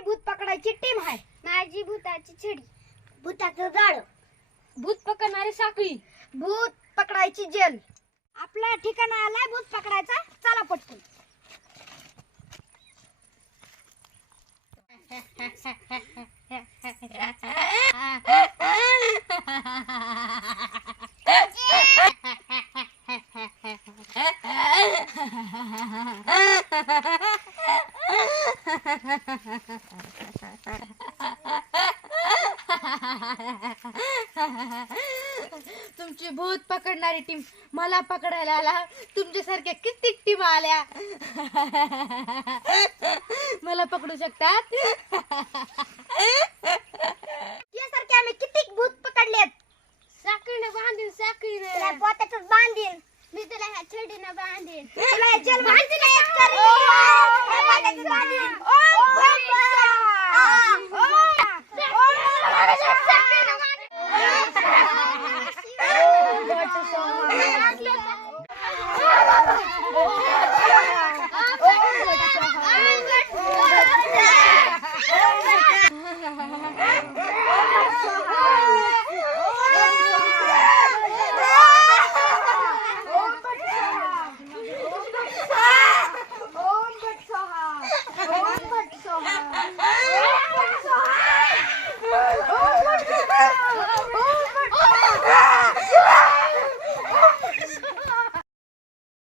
भूत पकडायची टीम आहे. माझी भूताची छडी, भूताचं जाळ, भूत पकडणारी साखळी, भूत पकडायची जेल. आपल्या ठिकाणा आलाय भूत पकडायचा. चला पटकन. तुमची भूत पकडणारी टीम मला पकडायला आला. तुमच्यासारख्या कित्येक टीम आल्या. मला पकडू शकतात.